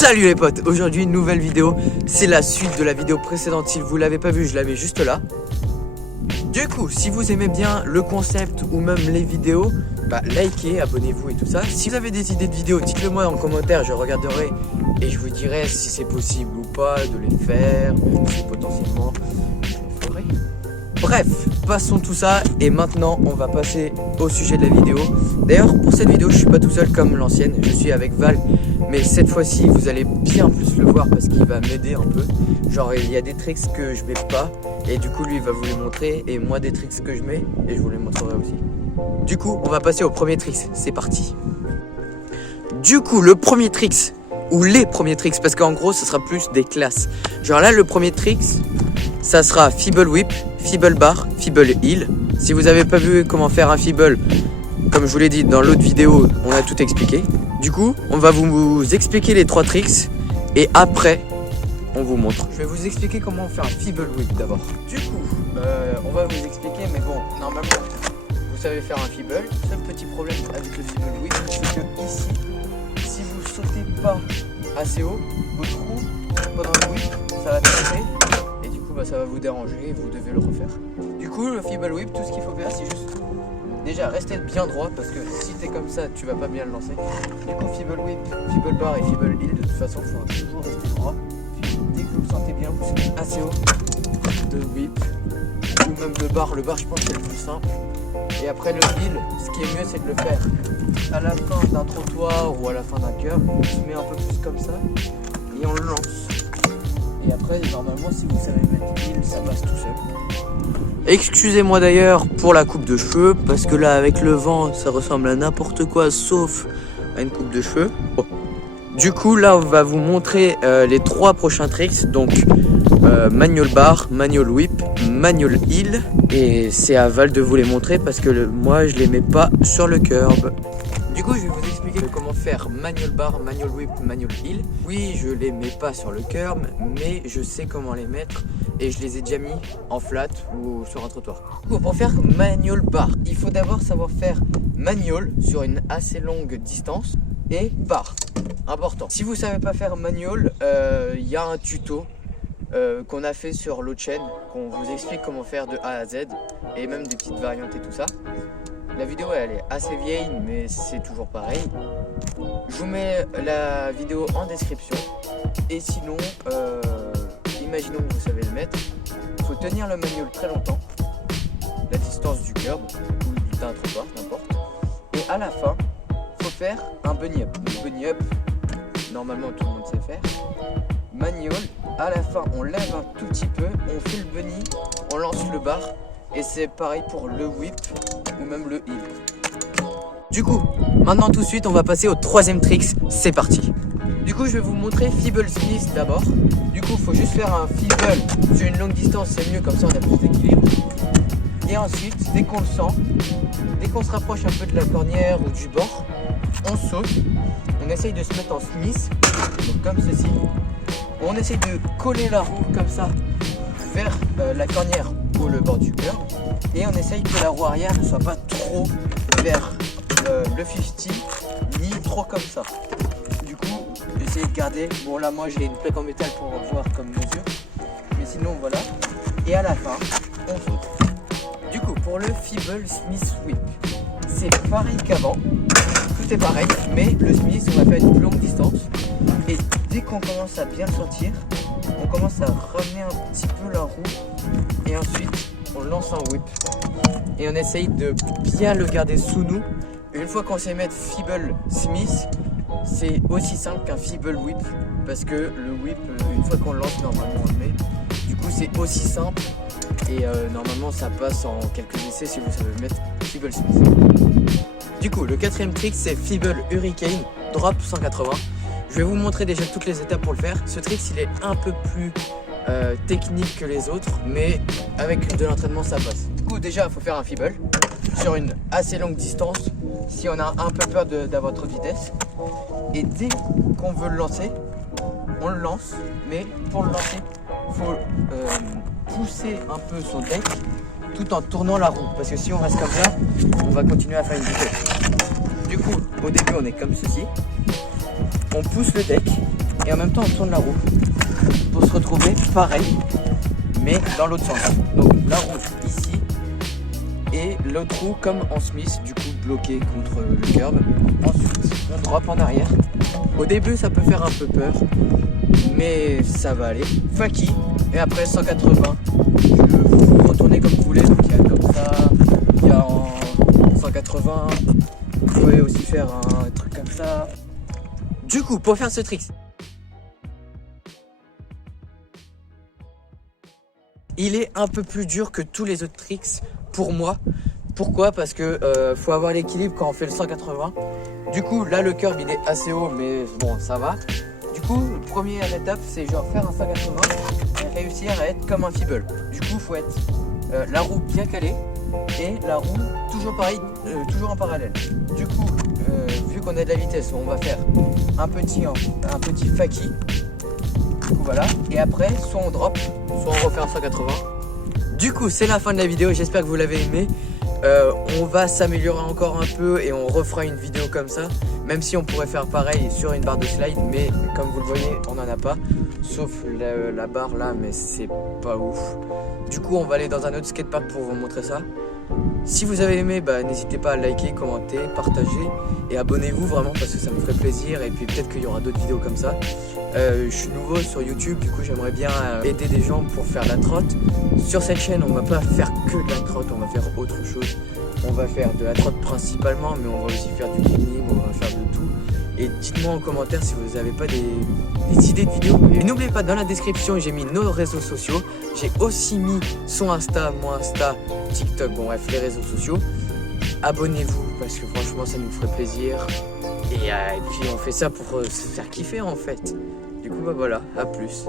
Salut les potes, aujourd'hui une nouvelle vidéo, c'est la suite de la vidéo précédente. Si vous l'avez pas vue, je la mets juste là. Du coup, si vous aimez bien le concept ou même les vidéos, likez, abonnez-vous et tout ça. Si vous avez des idées de vidéos, dites-le moi en commentaire, je regarderai et je vous dirai si c'est possible ou pas de les faire, ou si potentiellement je les ferai. Bref, passons tout ça et maintenant on va passer au sujet de la vidéo. D'ailleurs pour cette vidéo je suis pas tout seul comme l'ancienne, je suis avec Val. Mais cette fois-ci vous allez bien plus le voir parce qu'il va m'aider un peu. Genre il y a des tricks que je mets pas et du coup lui il va vous les montrer. Et moi des tricks que je mets et je vous les montrerai aussi. Du coup on va passer au premier trick, c'est parti. Du coup le premier trick, ou les premiers tricks, parce qu'en gros ça sera plus des classes. Genre là le premier trick, ça sera Feeble Whip, Feeble Bar, Feeble Heel. Si vous n'avez pas vu comment faire un Feeble, comme je vous l'ai dit dans l'autre vidéo, on a tout expliqué. Du coup, on va vous expliquer les trois tricks et après, on vous montre. Je vais vous expliquer comment faire un Feeble Whip d'abord. Du coup, on va vous expliquer, mais bon, normalement, vous savez faire un Feeble. Le seul petit problème avec le Feeble Whip, c'est que ici, si vous sautez pas assez haut, votre roue, pendant le whip, ça va tomber. Ça va vous déranger et vous devez le refaire. Du coup le Feeble Whip, tout ce qu'il faut faire c'est juste déjà rester bien droit parce que si t'es comme ça tu vas pas bien le lancer. Du coup Feeble Whip, Feeble Bar et Feeble Heel, de toute façon il faut toujours rester droit. Puis dès que vous le sentez bien, vous sautez assez haut de whip ou même de bar. Le bar je pense que c'est le plus simple. Et après le heel, ce qui est mieux c'est de le faire à la fin d'un trottoir ou à la fin d'un curb. On se met un peu plus comme ça et on le lance. Et après, normalement, si vous savez mettre l'huile, ça passe tout seul. Excusez-moi d'ailleurs pour la coupe de cheveux, parce que là, avec le vent, ça ressemble à n'importe quoi, sauf à une coupe de cheveux. Bon. Du coup, là, on va vous montrer les trois prochains tricks. Donc, manual bar, manual whip, manual heel. Et c'est à Val de vous les montrer, parce que moi, je les mets pas sur le curb. Du coup, je vais vous expliquer comment faire manual bar, manual whip, manual heel. Oui, je les mets pas sur le curb, mais je sais comment les mettre et je les ai déjà mis en flat ou sur un trottoir. Du coup, pour faire manual bar, il faut d'abord savoir faire manual sur une assez longue distance et bar. Important. Si vous savez pas faire manual, il y a un tuto qu'on a fait sur l'autre chaîne, qu'on vous explique comment faire de A à Z et même des petites variantes et tout ça. La vidéo elle est assez vieille mais c'est toujours pareil. Je vous mets la vidéo en description. Et sinon, imaginons que vous savez le mettre. Il faut tenir le manual très longtemps, la distance du curb ou d'un trottoir, n'importe. Et à la fin, il faut faire un bunny up. Le bunny up, normalement tout le monde sait faire. Manual, à la fin on lève un tout petit peu, on fait le bunny, on lance le bar. Et c'est pareil pour le whip ou même le heel. Du coup, maintenant tout de suite, on va passer au troisième trick. C'est parti. Du coup, je vais vous montrer Feeble Smith d'abord. Du coup, il faut juste faire un Feeble sur une longue distance, c'est mieux, comme ça on a plus d'équilibre. Et ensuite, dès qu'on le sent, dès qu'on se rapproche un peu de la cornière ou du bord, on saute. On essaye de se mettre en Smith, donc comme ceci. On essaye de coller la roue comme ça vers la cornière ou le bord du curb et on essaye que la roue arrière ne soit pas trop vers le 50 ni trop comme ça. Du coup j'essaie de garder, bon là moi j'ai une plaque en métal pour voir comme mesure, mais sinon voilà. Et à la fin on saute. Du coup pour le Feeble Smith Whip, c'est pareil qu'avant, tout est pareil, mais le Smith on va faire une longue distance et dès qu'on commence à bien le sentir, on commence à ramener un petit peu la roue et ensuite on lance un whip et on essaye de bien le garder sous nous. Une fois qu'on sait mettre Feeble Smith, c'est aussi simple qu'un Feeble Whip parce que le whip, une fois qu'on le lance, normalement on le met. Du coup c'est aussi simple et normalement ça passe en quelques essais si vous savez mettre Feeble Smith. Du coup le quatrième trick c'est Feeble Hurricane Drop 180. Je vais vous montrer déjà toutes les étapes pour le faire. Ce trick il est un peu plus technique que les autres, mais avec de l'entraînement ça passe. Du coup déjà il faut faire un Feeble sur une assez longue distance si on a un peu peur d'avoir trop de vitesse. Et dès qu'on veut le lancer, on le lance, mais pour le lancer, il faut pousser un peu son deck tout en tournant la roue. Parce que si on reste comme ça, on va continuer à faire une vitesse. Du coup, au début on est comme ceci. On pousse le deck et en même temps on tourne la roue pour se retrouver pareil mais dans l'autre sens. Donc la roue ici et l'autre roue comme en Smith, du coup bloqué contre le curb. Ensuite on drop en arrière. Au début ça peut faire un peu peur mais ça va aller. Funky et après 180. Vous retournez comme vous voulez, donc il y a comme ça, il y a en 180. Vous pouvez aussi faire un truc comme ça. Du coup pour faire ce trick, il est un peu plus dur que tous les autres tricks pour moi. Pourquoi? Parce que faut avoir l'équilibre quand on fait le 180. Du coup là le curb il est assez haut mais bon ça va. Du coup première étape c'est genre faire un 180 et réussir à être comme un feeble. Du coup faut être la roue bien calée et la roue toujours pareil, toujours en parallèle. Du coup vu qu'on a de la vitesse on va faire un petit faki. Du coup voilà, et après soit on drop, soit on refait un 180. Du coup c'est la fin de la vidéo, j'espère que vous l'avez aimé. On va s'améliorer encore un peu et on refera une vidéo comme ça. Même si on pourrait faire pareil sur une barre de slide, mais comme vous le voyez on n'en a pas. Sauf la barre là, mais c'est pas ouf. Du coup on va aller dans un autre skatepark pour vous montrer ça. Si vous avez aimé, n'hésitez pas à liker, commenter, partager et abonnez-vous vraiment parce que ça me ferait plaisir et puis peut-être qu'il y aura d'autres vidéos comme ça. Je suis nouveau sur YouTube, du coup j'aimerais bien aider des gens pour faire la trotte. Sur cette chaîne on va pas faire que de la trotte, on va faire autre chose. On va faire de la trotte principalement, mais on va aussi faire du climbing, on va faire de tout. Et dites-moi en commentaire si vous n'avez pas des idées de vidéos. Et n'oubliez pas, dans la description j'ai mis nos réseaux sociaux. J'ai aussi mis son Insta, mon Insta, TikTok, bon bref les réseaux sociaux. Abonnez-vous parce que franchement ça nous ferait plaisir. Et puis on fait ça pour se faire kiffer en fait. Du coup voilà, à plus.